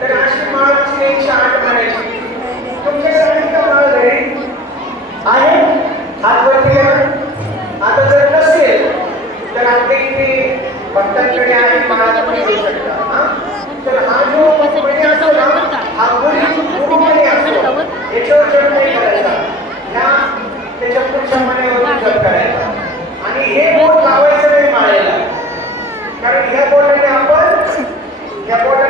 तर अशी माळ असते एकशे आठ माळायची तुमच्याकडे का माळ घरी आहे. आता जर नसेल तर आपल्या इथे भक्तांकडे आहे तर हा जो असतो ना हा असतो. याच्यावर जप नाही करायचा. ह्या त्याच्या पुढच्या जप करायचा. आणि हे बोट लावायचं नाही माळेला. कारण ह्या बोटाने आपण ह्या बोटाने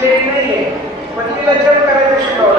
शिकवलं नाही आहे पण तिला जप करायचं शिकवलं.